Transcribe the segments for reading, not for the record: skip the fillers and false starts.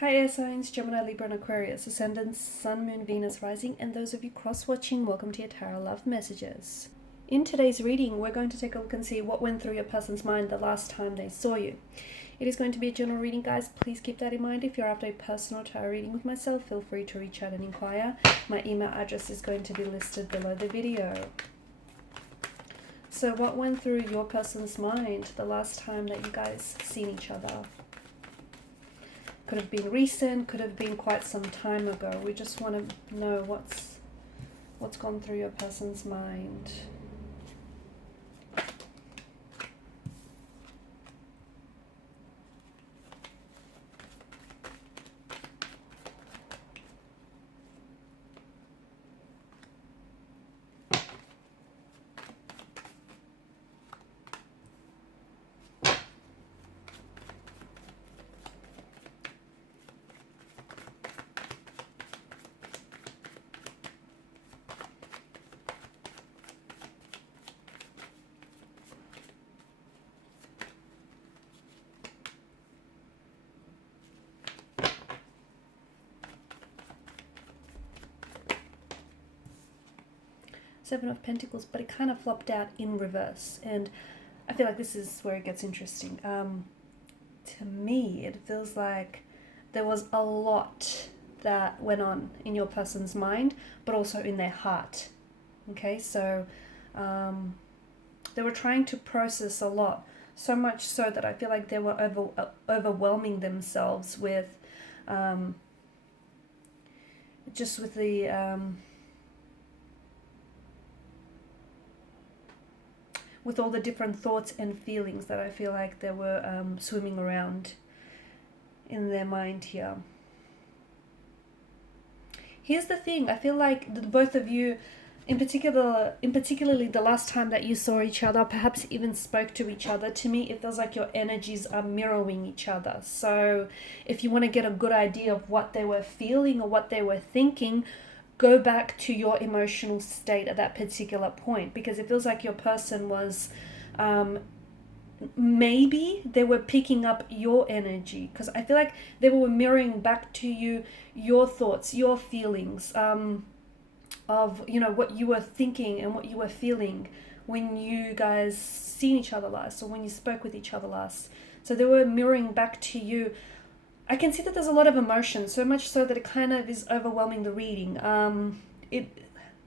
Hi air signs, Gemini, Libra and Aquarius, Ascendant, Sun, Moon, Venus, Rising, and those of you cross-watching, welcome to your Tarot Love Messages. In today's reading, we're going to take a look and see what went through your person's mind the last time they saw you. It is going to be a general reading, guys. Please keep that in mind. If you're after a personal tarot reading with myself, feel free to reach out and inquire. My email address is going to be listed below the video. So what went through your person's mind the last time that you guys seen each other? Could have been recent, could have been quite some time ago. We just want to know what's gone through your person's mind. Seven of Pentacles, but it kind of flopped out in reverse, and I feel like this is where it gets interesting. To me, it feels like there was a lot that went on in your person's mind, but also in their heart. Okay, so they were trying to process a lot, so much so that I feel like they were overwhelming themselves with just with the with all the different thoughts and feelings that I feel like they were swimming around in their mind here. Here's the thing, I feel like the both of you, particularly the last time that you saw each other, perhaps even spoke to each other, to me it feels like your energies are mirroring each other. So if you want to get a good idea of what they were feeling or what they were thinking, go back to your emotional state at that particular point, because it feels like your person was maybe they were picking up your energy, because I feel like they were mirroring back to you your thoughts, your feelings of, you know, what you were thinking and what you were feeling when you guys seen each other last, or when you spoke with each other last. So they were mirroring back to you. I can see that there's a lot of emotion, so much so that it kind of is overwhelming the reading.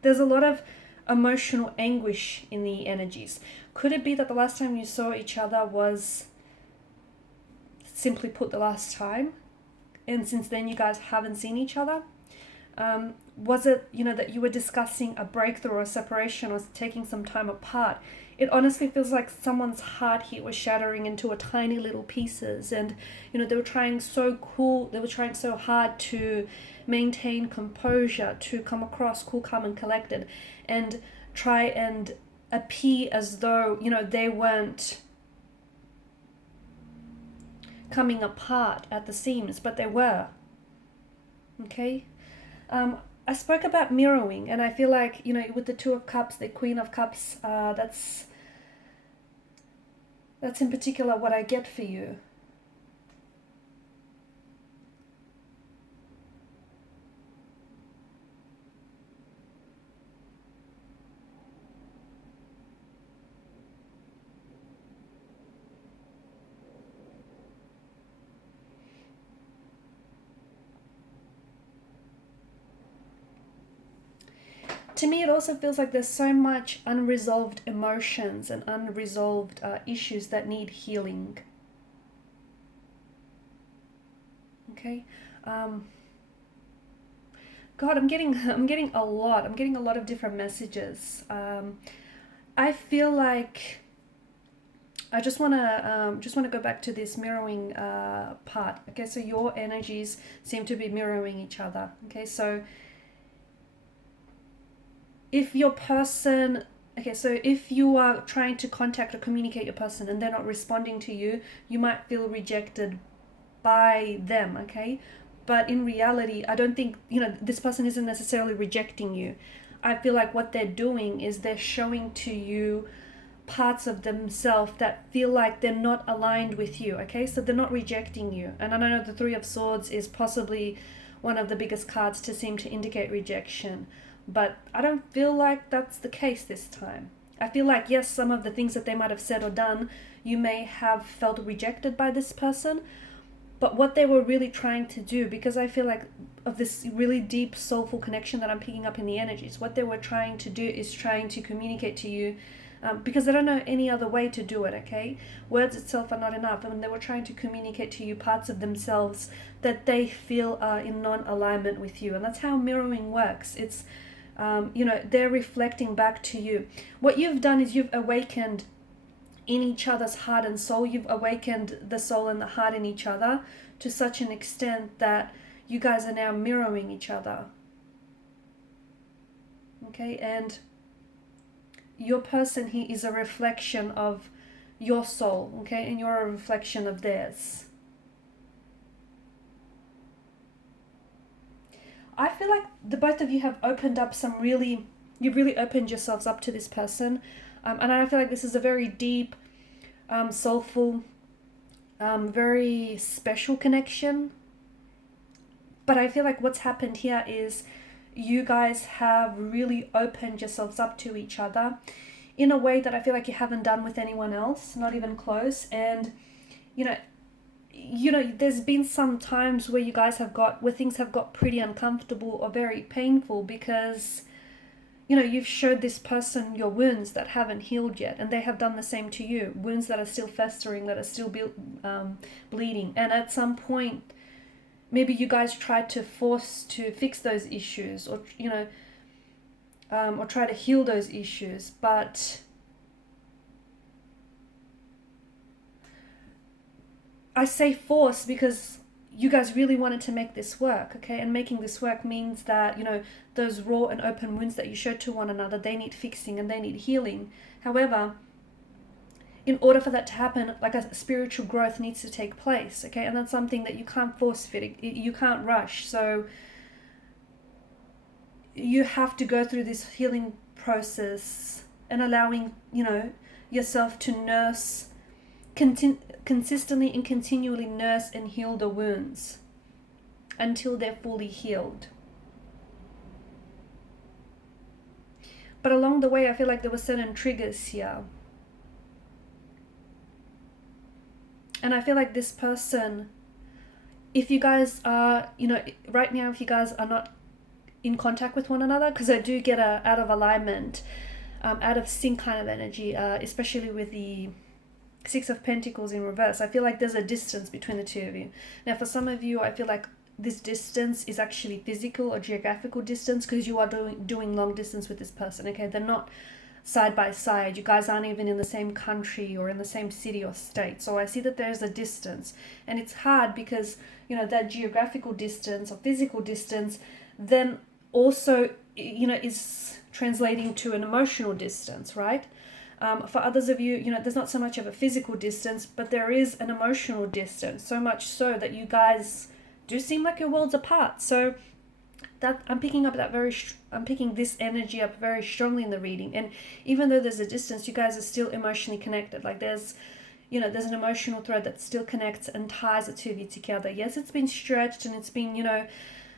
There's a lot of emotional anguish in the energies. Could it be that the last time you saw each other was, simply put, the last time, and since then you guys haven't seen each other? Was it, you know, that you were discussing a breakthrough or a separation or taking some time apart? It honestly feels like someone's heart here was shattering into a tiny little pieces, and, you know, they were trying so hard to maintain composure, to come across cool, calm and collected, and try and appear as though, you know, they weren't coming apart at the seams, but they were. Okay? I spoke about mirroring, and I feel like, you know, with the Two of Cups, the Queen of Cups, that's in particular what I get for you. To me, it also feels like there's so much unresolved emotions and unresolved issues that need healing. Okay. God, I'm getting a lot. I'm getting a lot of different messages. I feel like I just wanna go back to this mirroring part. Okay, so your energies seem to be mirroring each other. Okay, so if your person, okay, so if you are trying to contact or communicate your person and they're not responding to you, you might feel rejected by them, okay? But in reality, I don't think, you know, this person isn't necessarily rejecting you. I feel like what they're doing is they're showing to you parts of themselves that feel like they're not aligned with you, okay? So they're not rejecting you. And I know the Three of Swords is possibly one of the biggest cards to seem to indicate rejection, but I don't feel like that's the case this time. I feel like, yes, some of the things that they might have said or done, you may have felt rejected by this person, but what they were really trying to do, because I feel like of this really deep soulful connection that I'm picking up in the energies, what they were trying to do is trying to communicate to you, because they don't know any other way to do it, okay? Words itself are not enough. I mean, they were trying to communicate to you parts of themselves that they feel are in non-alignment with you. And that's how mirroring works. It's, they're reflecting back to you. What you've done is you've awakened in each other's heart and soul. You've awakened the soul and the heart in each other to such an extent that you guys are now mirroring each other. Okay, and your person here is a reflection of your soul, okay? And you're a reflection of theirs. I feel like the both of you have opened up you've really opened yourselves up to this person. And I feel like this is a very deep, soulful, very special connection. But I feel like what's happened here is you guys have really opened yourselves up to each other in a way that I feel like you haven't done with anyone else, not even close. And, there's been some times where you guys where things have got pretty uncomfortable or very painful because, you've showed this person your wounds that haven't healed yet, and they have done the same to you. Wounds that are still festering, that are still bleeding. And at some point, maybe you guys tried to force to fix those issues, or or try to heal those issues, but I say force because you guys really wanted to make this work, okay? And making this work means that, those raw and open wounds that you showed to one another, they need fixing and they need healing. However, in order for that to happen, like a spiritual growth needs to take place, okay? And that's something that you can't force fit, you can't rush. So you have to go through this healing process and allowing, yourself to nurse, consistently and continually nurse and heal the wounds until they're fully healed. But along the way, I feel like there were certain triggers here. And I feel like this person, if you guys are, right now, if you guys are not in contact with one another, because I do get a out of alignment, out of sync kind of energy, especially with the Six of Pentacles in reverse. I feel like there's a distance between the two of you. Now, for some of you, I feel like this distance is actually physical or geographical distance, because you are doing long distance with this person, okay? They're not side by side. You guys aren't even in the same country or in the same city or state. So I see that there's a distance, and it's hard because, that geographical distance or physical distance then also, is translating to an emotional distance, right? For others of you, there's not so much of a physical distance, but there is an emotional distance, so much so that you guys do seem like you're worlds apart. So that I'm picking this energy up very strongly in the reading. And even though there's a distance, you guys are still emotionally connected. Like there's an emotional thread that still connects and ties the two of you together. Yes, it's been stretched and it's been,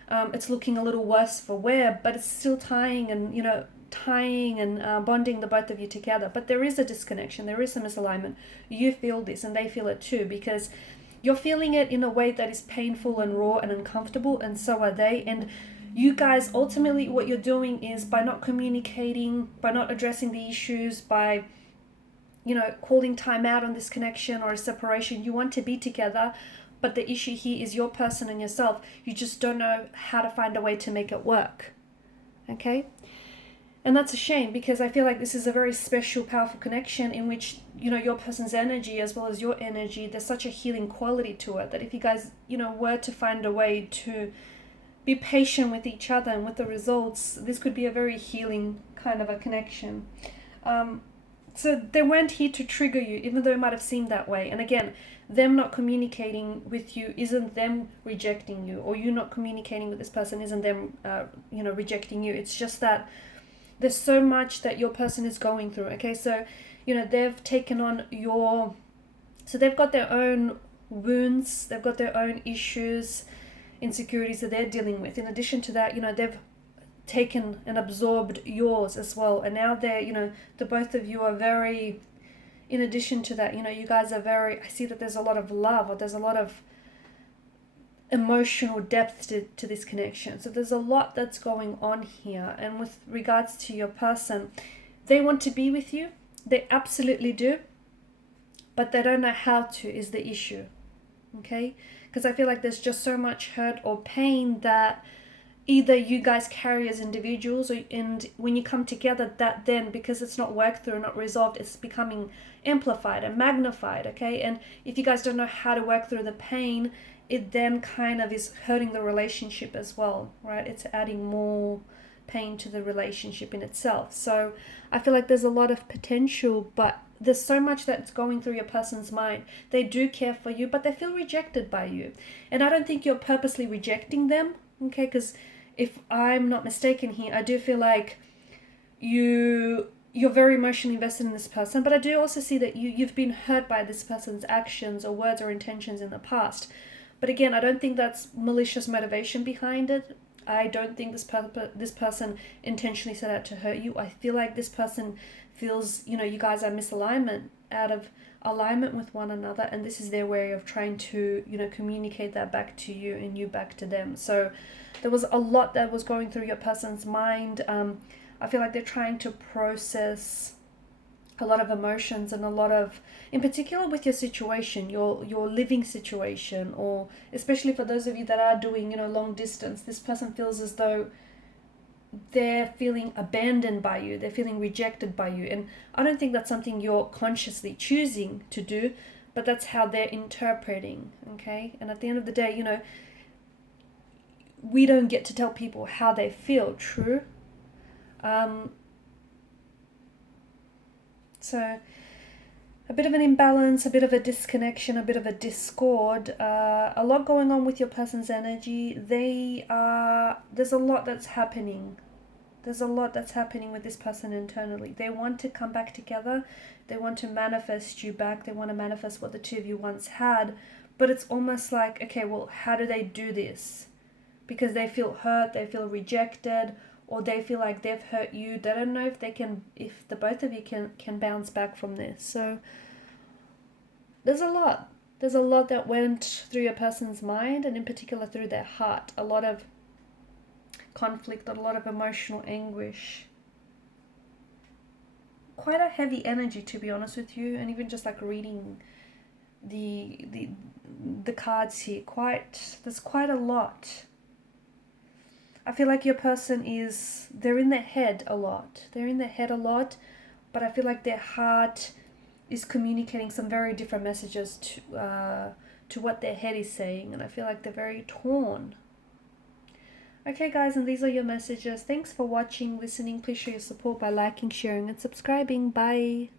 it's looking a little worse for wear, but it's still tying and bonding the both of you together. But there is a disconnection, there is a misalignment. You feel this and they feel it too, because you're feeling it in a way that is painful and raw and uncomfortable, and so are they. And you guys, ultimately what you're doing is, by not communicating, by not addressing the issues, by calling time out on this connection or a separation, you want to be together, but the issue here is your person and yourself. You just don't know how to find a way to make it work, okay? And that's a shame, because I feel like this is a very special, powerful connection in which, your person's energy as well as your energy, there's such a healing quality to it that if you guys, were to find a way to be patient with each other and with the results, this could be a very healing kind of a connection. So they weren't here to trigger you, even though it might have seemed that way. And again, them not communicating with you isn't them rejecting you, or you not communicating with this person isn't them, rejecting you. It's just that there's so much that your person is going through, okay? So you know, they've taken on your, so they've got their own wounds, they've got their own issues, insecurities that they're dealing with. In addition to that, you know, they've taken and absorbed yours as well. And now they're, you know, the both of you are very, in addition to that, you know, you guys are very, I see that there's a lot of love, or there's a lot of emotional depth to this connection. So there's a lot that's going on here. And with regards to your person, they want to be with you. They absolutely do. But they don't know how to is the issue. Okay? Because I feel like there's just so much hurt or pain that either you guys carry as individuals, and when you come together, that then, because it's not worked through, not resolved, it's becoming amplified and magnified. Okay? And if you guys don't know how to work through the pain, it then kind of is hurting the relationship as well, right? It's adding more pain to the relationship in itself. So I feel like there's a lot of potential, but there's so much that's going through your person's mind. They do care for you, but they feel rejected by you. And I don't think you're purposely rejecting them, okay? Because if I'm not mistaken here, I do feel like you're very emotionally invested in this person, but I do also see that you've been hurt by this person's actions or words or intentions in the past. But again, I don't think that's malicious motivation behind it. I don't think this person intentionally set out to hurt you. I feel like this person feels, you know, you guys are misalignment, out of alignment with one another, and this is their way of trying to, you know, communicate that back to you and you back to them. So there was a lot that was going through your person's mind. I feel like they're trying to process a lot of emotions and a lot of, in particular with your situation, your living situation, or especially for those of you that are doing, you know, long distance, this person feels as though they're feeling abandoned by you, they're feeling rejected by you. And I don't think that's something you're consciously choosing to do, but that's how they're interpreting, okay? And at the end of the day, you know, we don't get to tell people how they feel, true? So a bit of an imbalance, a bit of a disconnection, a bit of a discord, a lot going on with your person's energy. There's a lot that's happening. There's a lot that's happening with this person internally. They want to come back together. They want to manifest you back. They want to manifest what the two of you once had. But it's almost like, okay, well, how do they do this? Because they feel hurt, they feel rejected, or they feel like they've hurt you. They don't know if they can, if the both of you can bounce back from this. So there's a lot that went through your person's mind, and in particular through their heart. A lot of conflict, a lot of emotional anguish. Quite a heavy energy, to be honest with you. And even just like reading the cards here, there's quite a lot. I feel like your person they're in their head a lot. But I feel like their heart is communicating some very different messages to what their head is saying. And I feel like they're very torn. Okay, guys, and these are your messages. Thanks for watching, listening. Please show your support by liking, sharing, and subscribing. Bye.